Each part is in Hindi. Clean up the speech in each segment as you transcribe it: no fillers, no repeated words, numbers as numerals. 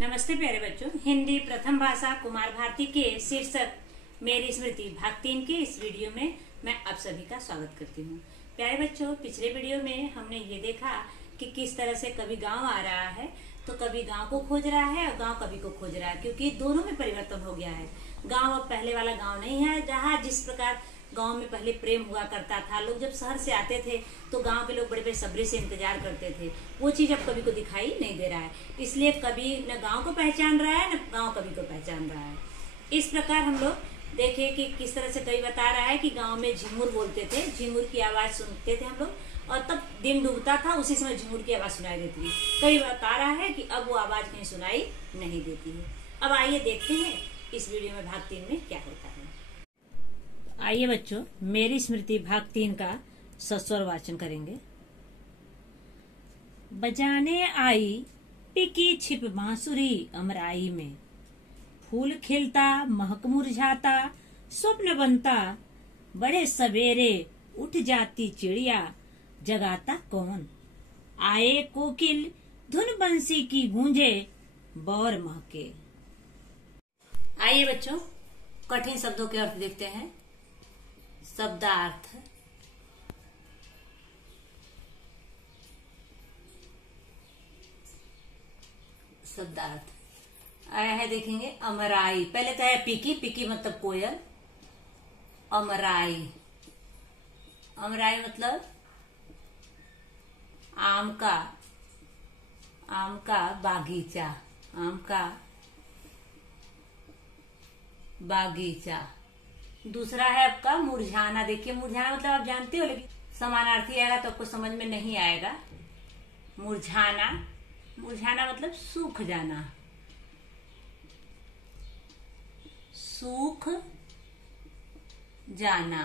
नमस्ते प्यारे बच्चों, हिंदी प्रथम भाषा कुमार भारती के शीर्षक मेरी स्मृति भाग 3 के इस वीडियो में मैं आप सभी का स्वागत करती हूँ। प्यारे बच्चों, पिछले वीडियो में हमने ये देखा कि किस तरह से कभी गांव आ रहा है तो कभी गांव को खोज रहा है और गांव कभी को खोज रहा है, क्योंकि दोनों में परिवर्तन हो गया है। गांव अब पहले वाला गांव नहीं है, जहाँ जिस प्रकार गांव में पहले प्रेम हुआ करता था। लोग जब शहर से आते थे तो गांव के लोग बड़े बेसब्री से इंतजार करते थे। वो चीज अब कभी को दिखाई नहीं दे रहा है, इसलिए कभी न गांव को पहचान रहा है न गांव कभी को पहचान रहा है। इस प्रकार हम लोग देखे कि किस तरह से कभी बता रहा है कि गांव में झिंगुर बोलते थे, झिंगुर की आवाज सुनते थे हम लोग, और तब दिन डूबता था उसी समय झिंगुर की आवाज सुनाई देती थी। कभी बता रहा है कि अब वो आवाज कहीं सुनाई नहीं देती है। अब आइए देखते हैं इस वीडियो में भाग 3 में क्या होता है। आइए बच्चों, मेरी स्मृति भाग 3 का सस्वर वाचन करेंगे। बजाने आई पिकी छिप बांसुरी अमराई में, फूल खिलता महक मुरझाता स्वप्न बनता, बड़े सवेरे उठ जाती चिड़िया जगाता कौन, आए कोकिल धुन बंसी की गूंजे बौर महके। आइए बच्चों, कठिन शब्दों के अर्थ देखते हैं। शब्दार्थ, आया है, देखेंगे अमराई। पहले तो है पिकी, पिकी मतलब कोयल। अमराई, अमराई मतलब आम का बागीचा, आम का बागीचा। दूसरा है आपका मुरझाना। देखिए मुरझाना मतलब आप जानते हो, लेकिन समानार्थी आएगा तो आपको समझ में नहीं आएगा। मुरझाना, मुरझाना मतलब सूख जाना, सूख जाना।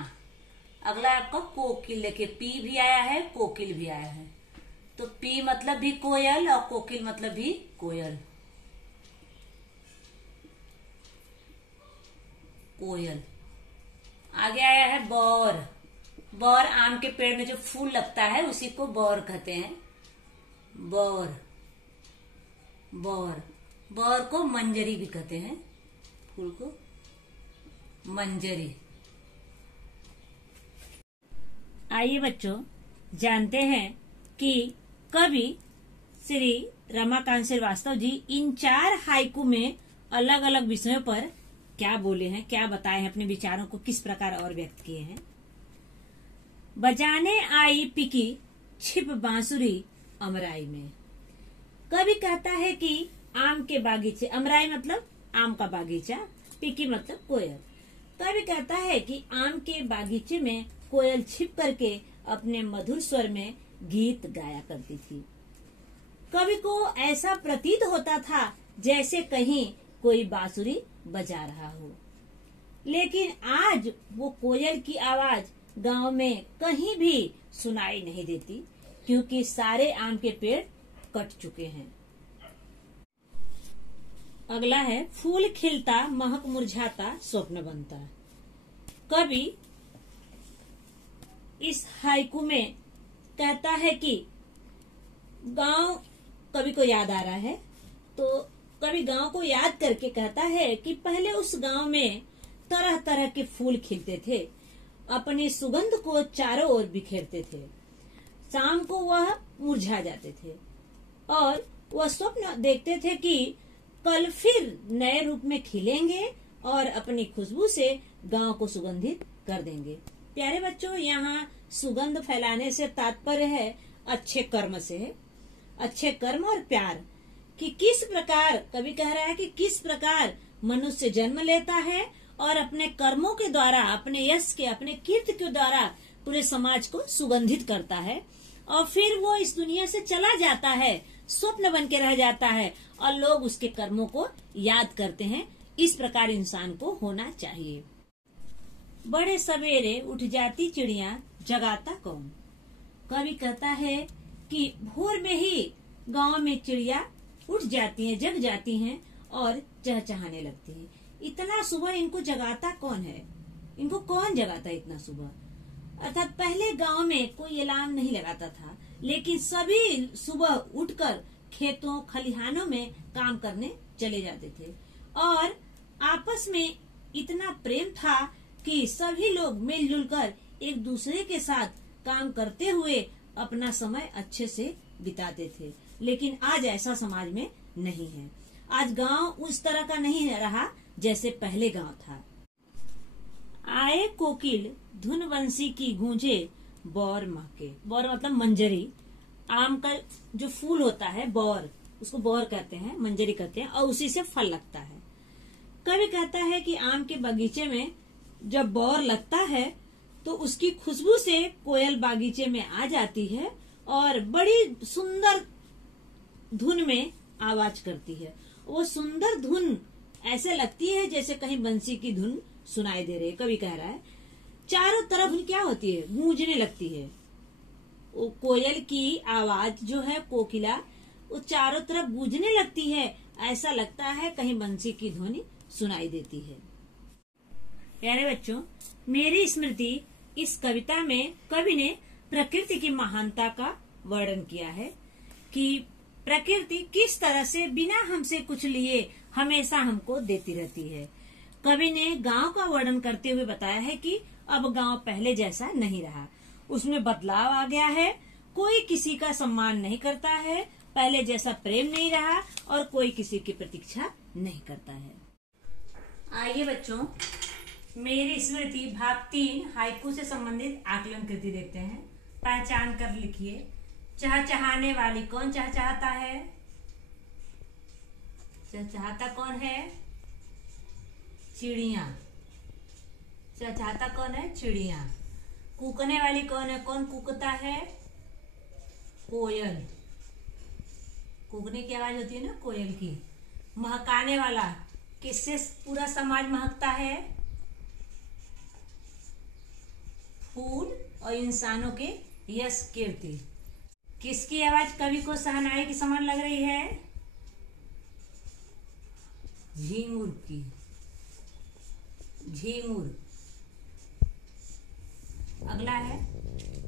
अगला आपका कोकिल। देखिए पी भी आया है, कोकिल भी आया है, तो पी मतलब भी कोयल और कोकिल मतलब भी कोयल, कोयल। आगे आया है बौर। बौर आम के पेड़ में जो फूल लगता है उसी को बौर कहते हैं, बौर। बौर, बौर को मंजरी भी कहते हैं, फूल को मंजरी। आइए बच्चों, जानते हैं कि कवि श्री रमाकांत श्रीवास्तव जी इन 4 हाइकू में अलग अलग विषयों पर क्या बोले हैं, क्या बताए हैं, अपने विचारों को किस प्रकार और व्यक्त किए हैं। बजाने आई पिकी छिप बांसुरी अमराई में। कवि कहता है कि आम के बागीचे, अमराई मतलब आम का बागीचा, पिकी मतलब कोयल। कवि कहता है कि आम के बागीचे में कोयल छिप करके अपने मधुर स्वर में गीत गाया करती थी। कवि को ऐसा प्रतीत होता था जैसे कहीं कोई बांसुरी बजा रहा हो, लेकिन आज वो कोयल की आवाज गांव में कहीं भी सुनाई नहीं देती, क्योंकि सारे आम के पेड़ कट चुके हैं। अगला है फूल खिलता महक मुरझाता स्वप्न बनता। कवि इस हाइकू में कहता है कि गांव कवि को याद आ रहा है, तो कवि गांव को याद करके कहता है कि पहले उस गांव में तरह तरह के फूल खिलते थे, अपनी सुगंध को चारों ओर बिखेरते थे। शाम को वह मुरझा जाते थे और वह स्वप्न देखते थे कि कल फिर नए रूप में खिलेंगे और अपनी खुशबू से गांव को सुगंधित कर देंगे। प्यारे बच्चों, यहाँ सुगंध फैलाने से तात्पर्य है अच्छे कर्म से है, अच्छे कर्म और प्यार। कि किस प्रकार कवि कह रहा है कि किस प्रकार मनुष्य जन्म लेता है और अपने कर्मों के द्वारा, अपने यश के, अपने कीर्ति के द्वारा पूरे समाज को सुगंधित करता है, और फिर वो इस दुनिया से चला जाता है, स्वप्न बन के रह जाता है और लोग उसके कर्मों को याद करते हैं। इस प्रकार इंसान को होना चाहिए। बड़े सवेरे उठ जाती चिड़िया जगाता कौन। कवि कहता है कि भोर में ही गांव में चिड़िया उठ जाती हैं, जग जाती हैं और चहचहाने लगती हैं। इतना सुबह इनको जगाता कौन है, इनको कौन जगाता है इतना सुबह। अर्थात पहले गांव में कोई अलार्म नहीं लगाता था, लेकिन सभी सुबह उठकर खेतों खलिहानों में काम करने चले जाते थे और आपस में इतना प्रेम था कि सभी लोग मिलजुल कर एक दूसरे के साथ काम करते हुए अपना समय अच्छे से बिताते थे। लेकिन आज ऐसा समाज में नहीं है। आज गांव उस तरह का नहीं रहा जैसे पहले गांव था। आए कोकिल धुन बंसी की गूंजे बौर महके। बौर मतलब मंजरी। आम का जो फूल होता है बौर, उसको बौर कहते हैं, मंजरी कहते हैं, और उसी से फल लगता है। कवि कहता है कि आम के बगीचे में जब बौर लगता है तो उसकी खुशबू से कोयल बागीचे में आ जाती है और बड़ी सुंदर धुन में आवाज करती है। वो सुंदर धुन ऐसे लगती है जैसे कहीं बंसी की धुन सुनाई दे रही है। कवि कह रहा है चारों तरफ क्या होती है, गूंजने लगती है। वो कोयल की आवाज जो है, कोकिला, वो चारों तरफ गूंजने लगती है। ऐसा लगता है कहीं बंसी की ध्वनि सुनाई देती है। प्यारे बच्चों, मेरी स्मृति इस कविता में कवि ने प्रकृति की महानता का वर्णन किया है कि प्रकृति किस तरह से बिना हमसे कुछ लिए हमेशा हमको देती रहती है। कवि ने गांव का वर्णन करते हुए बताया है कि अब गांव पहले जैसा नहीं रहा, उसमें बदलाव आ गया है। कोई किसी का सम्मान नहीं करता है, पहले जैसा प्रेम नहीं रहा और कोई किसी की प्रतीक्षा नहीं करता है। आइए बच्चों, मेरी स्मृति भाग 3 हाइकू से संबंधित आकलन कृति देखते हैं। पहचान कर लिखिए। चहचहाने वाली, कौन चहचहाता है? चहचहाता कौन है? चिड़िया। चहचहाता कौन है? चिड़िया। कूकने वाली कौन है? कौन कूकता है? कोयल। कूकने की आवाज होती है ना कोयल की। महकाने वाला, किससे पूरा समाज महकता है? फूल और इंसानों के यश कीर्ति। किसकी आवाज कवि को शहनाई की समान लग रही है? झिंगुर की। झिंगुर। अगला है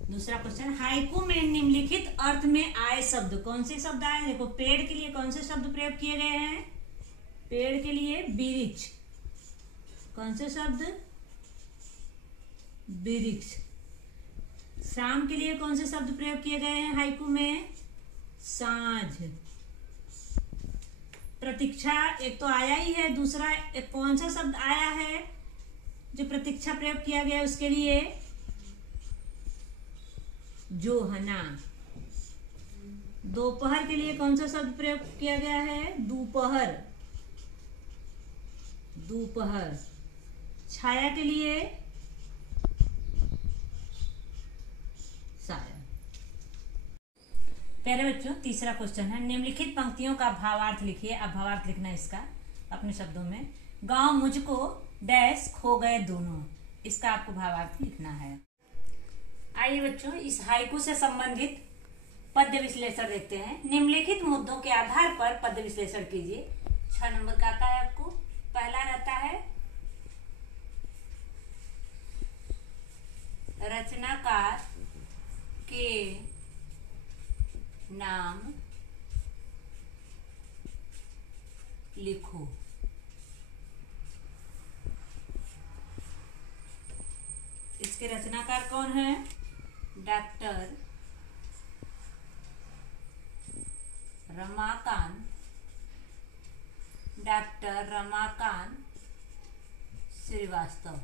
दूसरा क्वेश्चन। हाइकू में निम्नलिखित अर्थ में आए शब्द कौन से शब्द आए? देखो, पेड़ के लिए कौन से शब्द प्रयोग किए गए हैं? पेड़ के लिए वृक्ष। कौन से शब्द? वृक्ष। शाम के लिए कौन से शब्द प्रयोग किए गए हैं हाइकू में? साँझ। प्रतीक्षा एक तो आया ही है, दूसरा एक कौन सा शब्द आया है जो प्रतीक्षा प्रयोग किया गया है उसके लिए? जोहना। दोपहर के लिए कौन सा शब्द प्रयोग किया गया है? दोपहर। दोपहर। छाया के लिए? साया। प्यारे बच्चों, तीसरा क्वेश्चन है। निम्नलिखित पंक्तियों का भावार्थ लिखिए। अब भावार्थ लिखना है इसका अपने शब्दों में। गांव मुझको डैश खो गए दोनों। इसका आपको भावार्थ लिखना है। आइए बच्चों, इस हाइकू से संबंधित पद्य विश्लेषण देखते हैं। निम्नलिखित मुद्दों के आधार पर पद्य विश्लेषण कीजिए। 6 नंबर का आता है आपको। पहला रहता है रचनाकार के नाम लिखो। इसके रचनाकार कौन है? डॉक्टर रमाकांत। डॉक्टर रमाकांत श्रीवास्तव।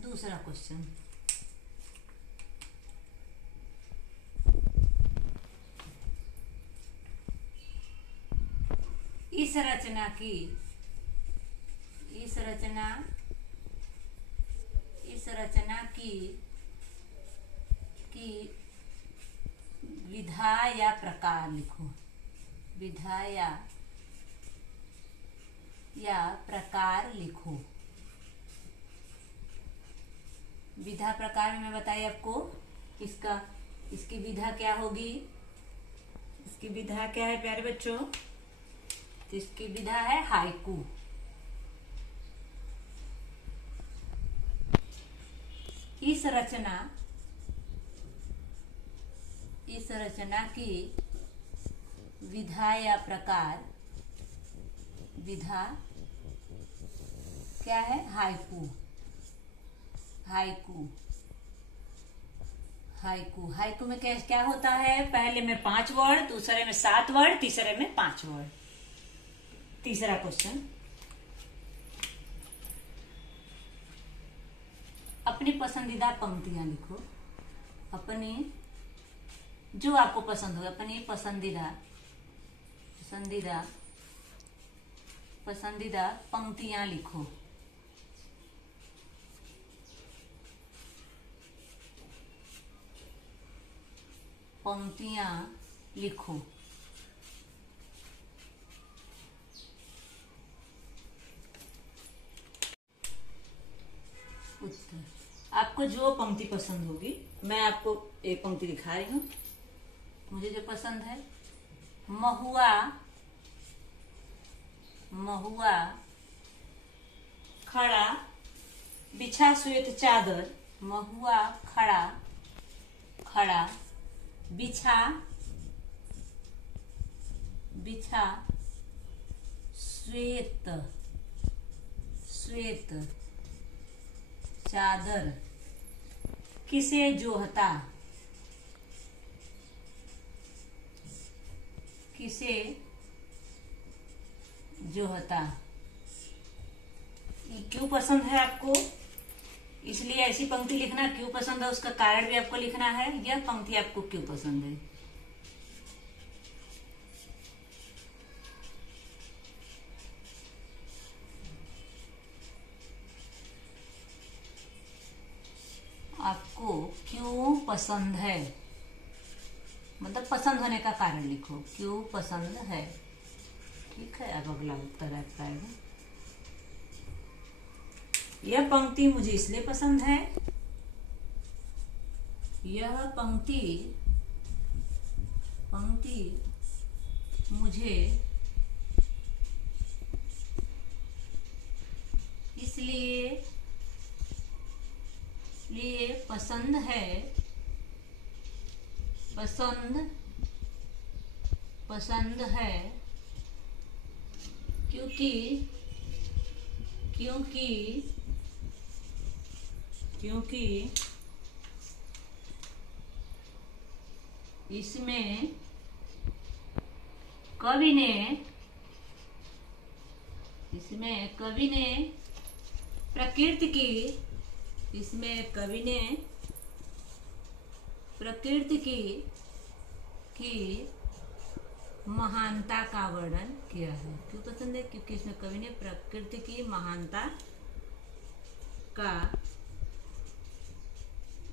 दूसरा क्वेश्चन। इस रचना की विधा या प्रकार लिखो। विधा या प्रकार लिखो। विधा प्रकार में मैं बताई आपको इसकी विधा क्या होगी। इसकी विधा क्या है प्यारे बच्चों? तो इसकी विधा है हाइकू। इस रचना की विधा या प्रकार, विधा क्या है? हाइकू। हाइकू हाइकू हाइकू में क्या क्या होता है? पहले में 5 वर्ड, दूसरे में 7 वर्ड, तीसरे में 5 वर्ड। तीसरा क्वेश्चन, अपनी पसंदीदा पंक्तियां लिखो। अपनी जो आपको पसंद हो, अपनी पसंदीदा पसंदीदा पंक्तियां लिखो। पंक्तियां लिखो। उत्तर, आपको जो पंक्ति पसंद होगी, मैं आपको एक पंक्ति दिखा रही हूं। मुझे जो पसंद है, महुआ महुआ खड़ा बिछा श्वेत चादर। महुआ खड़ा खड़ा बिछा बिछा श्वेत श्वेत चादर किसे जोहता। किसे जोहता। ये क्यों पसंद है आपको? इसलिए ऐसी पंक्ति लिखना क्यों पसंद है, उसका कारण भी आपको लिखना है। यह पंक्ति आपको क्यों पसंद है? आपको क्यों पसंद है, मतलब पसंद होने का कारण लिखो। क्यों पसंद है। ठीक है, अब अगला उत्तर आपका आएगा। यह पंक्ति मुझे इसलिए पसंद है। यह पंक्ति मुझे इसलिए पसंद है। पसंद है क्योंकि इसमें कवि ने प्रकृति की महानता का वर्णन किया है। क्यों पसंद है? क्योंकि इसमें कवि ने प्रकृति की महानता का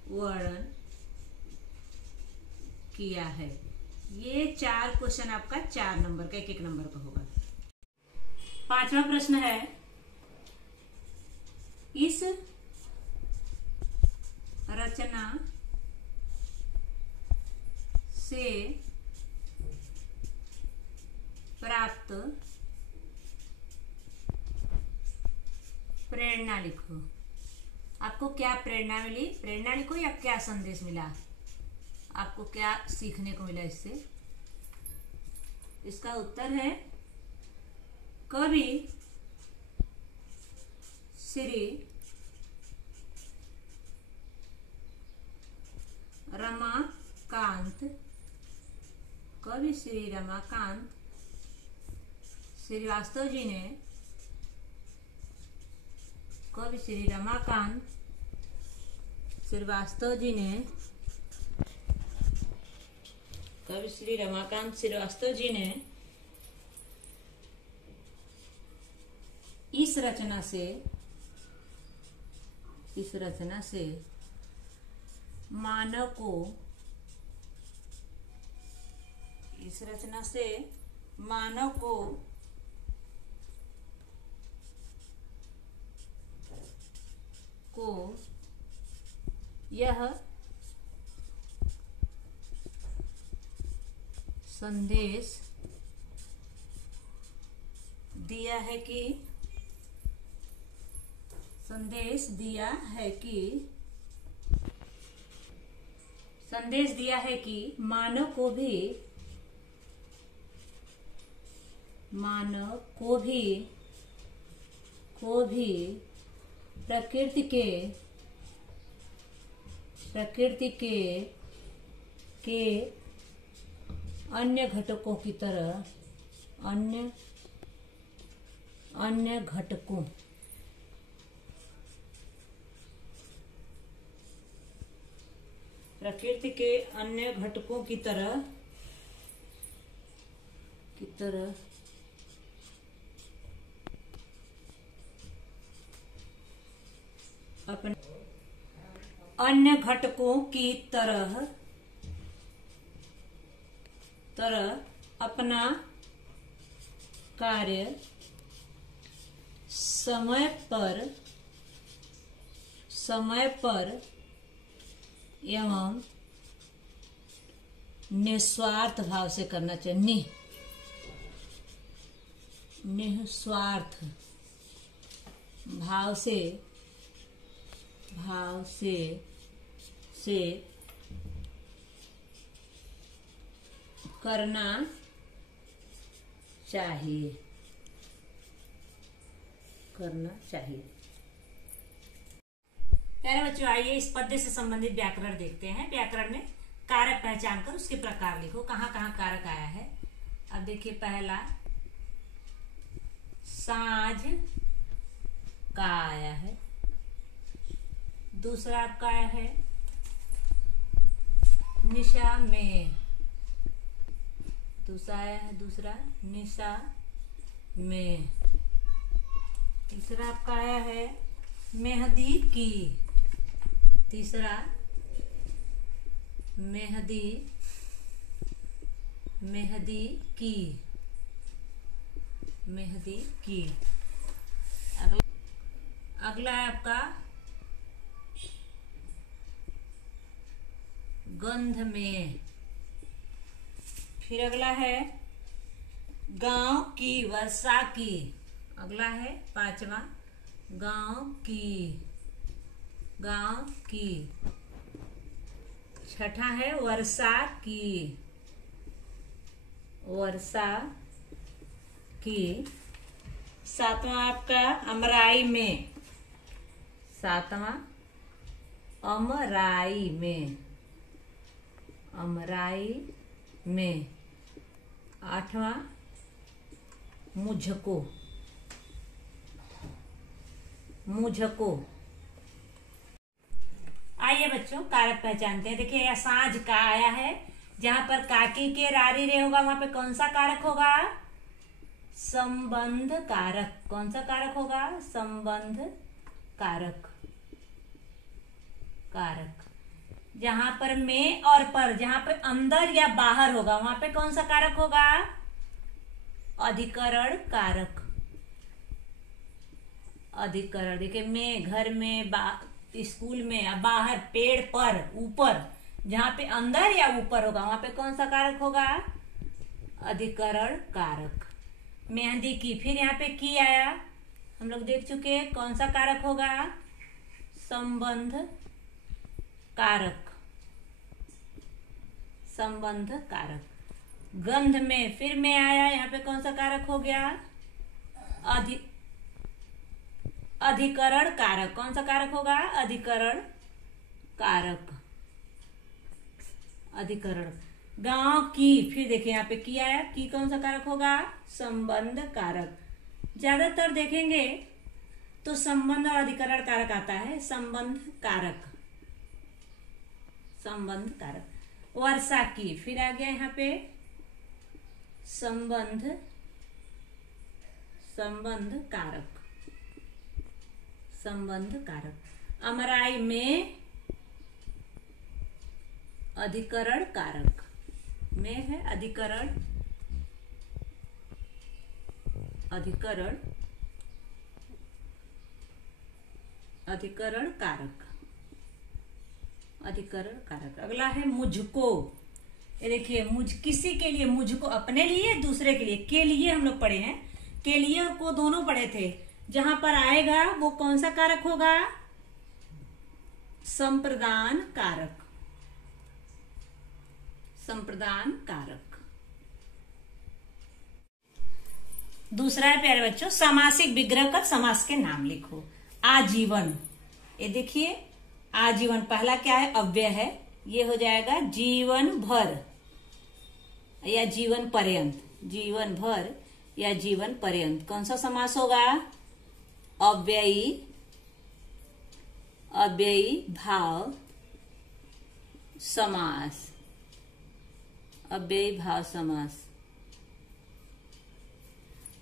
वर्णन किया है। ये 4 क्वेश्चन आपका 4 नंबर का, 1-1 नंबर का होगा। 5वां प्रश्न है, इस रचना से प्राप्त प्रेरणा लिखो। आपको क्या प्रेरणा मिली? प्रेरणा लिखो या क्या संदेश मिला, आपको क्या सीखने को मिला इससे। इसका उत्तर है, कवि श्री रमाकांत श्रीवास्तव जी ने इस रचना से मानव को यह संदेश दिया है कि संदेश दिया है कि मानव को भी प्रकृति के अन्य घटकों की तरह अन्य घटकों प्रकृति के अन्य घटकों की तरह अपने अन्य घटकों की तरह अपना कार्य समय पर एवं निस्वार्थ भाव से करना चाहिए। निस्वार्थ भाव से करना चाहिए। प्यारे बच्चों, आइए इस पद्य से संबंधित व्याकरण देखते हैं। व्याकरण में कारक पहचान कर उसके प्रकार लिखो। कहाँ कहाँ कारक आया है। अब देखिए, पहला साँझ का आया है। दूसरा आपका आया है निशा में। दूसरा निशा में। तीसरा आपका आया है मेहंदी की। तीसरा मेहंदी की। अगला है आपका गंध में। फिर अगला है गांव की, वर्षा की। अगला है पांचवा गांव की। छठा है वर्षा की। सातवां आपका अमराई में। अमराई में। आठवां मुझको। आइए बच्चों, कारक पहचानते हैं। देखिए, यह साँझ का आया है। जहां पर काकी के रारी रे होगा वहां पे कौन सा कारक होगा? संबंध कारक। कौन सा कारक होगा? संबंध कारक। जहां पर में और पर, जहां पर अंदर या बाहर होगा वहां पे कौन सा कारक होगा? अधिकरण कारक। देखिए, में घर में, स्कूल में, या बाहर, पेड़ पर, ऊपर, जहां पे अंदर या ऊपर होगा वहां पे कौन सा कारक होगा? अधिकरण कारक। मेहंदी की। फिर यहाँ पे की आया, हम लोग देख चुके। कौन सा कारक होगा? संबंध कारक। गंध में, फिर में आया, यहाँ पे कौन सा कारक हो गया? अधिकरण कारक। कौन सा कारक होगा? अधिकरण कारक। गांव की। फिर देखिए, यहाँ पे की आया। की कौन सा कारक होगा? संबंध कारक। ज्यादातर देखेंगे तो संबंध और अधिकरण कारक आता है। संबंध कारक। वर्षा की। फिर आ गया यहाँ पे संबंध कारक। अमराई में अधिकरण कारक। में है अधिकरण कारक। अगला है मुझको। ये देखिए, किसी के लिए, मुझको अपने लिए, दूसरे के लिए हम लोग पढ़े हैं। के लिए को दोनों पढ़े थे। जहां पर आएगा वो कौन सा कारक होगा? संप्रदान कारक। संप्रदान कारक। दूसरा है प्यारे बच्चों, सामासिक विग्रह कर समास के नाम लिखो। आजीवन, ये देखिए आजीवन पहला क्या है, अव्यय है, ये हो जाएगा जीवन भर या जीवन पर्यंत। जीवन भर या जीवन पर्यंत कौन सा समास होगा, अव्ययी, अव्ययी भाव समास, अव्ययी भाव समास।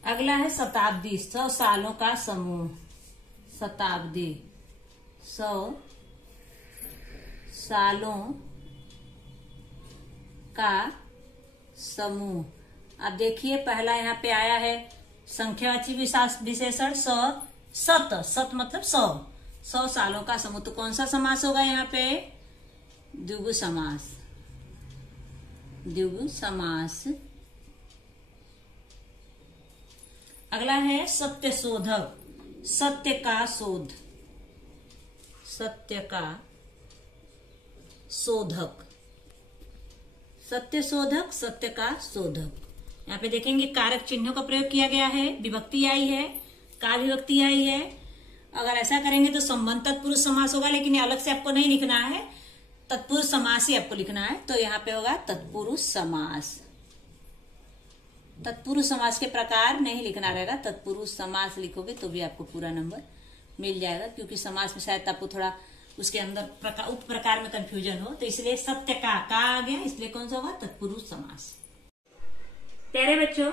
अगला है शताब्दी, 100 सालों का समूह। शताब्दी 100 सालों का समूह। अब देखिए पहला यहाँ पे आया है संख्यावाची विशेषण सत, सत मतलब 100 सालों का समूह। तो कौन सा समास होगा यहाँ पे, द्विगु समास, द्विगु समास। अगला है सत्य शोधक, सत्य का शोध, सत्य का शोधक, सत्य शोधक, सत्य का शोधक। यहाँ पे देखेंगे कारक चिन्हों का प्रयोग किया गया है, विभक्ति आई है, का विभक्ति आई है। अगर ऐसा करेंगे तो संबंध तत्पुरुष समास होगा, लेकिन ये अलग से आपको नहीं लिखना है, तत्पुरुष समास ही आपको लिखना है। तो यहाँ पे होगा तत्पुरुष समास। तत्पुरुष समास के प्रकार नहीं लिखना रहेगा, तत्पुरुष समास लिखोगे तो भी आपको पूरा नंबर मिल जाएगा, क्योंकि समास में शायद आपको थोड़ा उसके अंदर उप प्रकार में कंफ्यूजन हो, तो इसलिए सत्य का आ गया, इसलिए कौन सा होगा, तत्पुरुष समास। प्यारे बच्चों,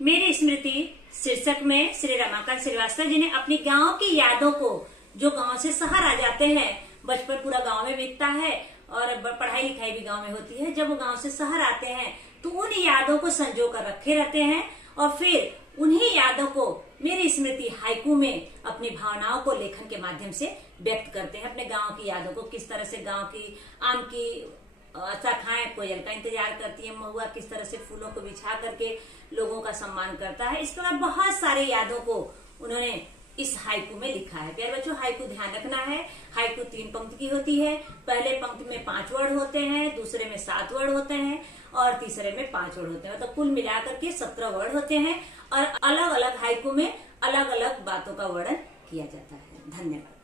मेरी स्मृति शीर्षक में श्री रमाकांत श्रीवास्तव जी ने अपनी गांव की यादों को, जो गांव से शहर आ जाते हैं, बचपन पूरा गांव में बीतता है और पढ़ाई लिखाई भी गांव में होती है, जब वो गांव से शहर आते हैं तो उन यादों को संजो कर रखे रहते हैं और फिर उन्हीं यादों को मेरी स्मृति हाइकू में अपनी भावनाओं को लेखन के माध्यम से व्यक्त करते हैं। अपने गांव की यादों को, किस तरह से गांव की आम की शाखाएं कोयल का इंतजार करती है, महुआ किस तरह से फूलों को बिछा करके लोगों का सम्मान करता है, इस तरह बहुत सारे यादों को उन्होंने इस हाइकू में लिखा है। प्यारे बच्चों, हाइकू ध्यान रखना है, हाइकू 3 पंक्ति की होती है। पहले पंक्ति में 5 वर्ड होते हैं, दूसरे में 7 वर्ड होते हैं और तीसरे में 5 वर्ड होते हैं। मतलब कुल मिलाकर के 17 वर्ड होते हैं और अलग अलग हाइकू में अलग अलग बातों का वर्णन किया जाता है। धन्यवाद।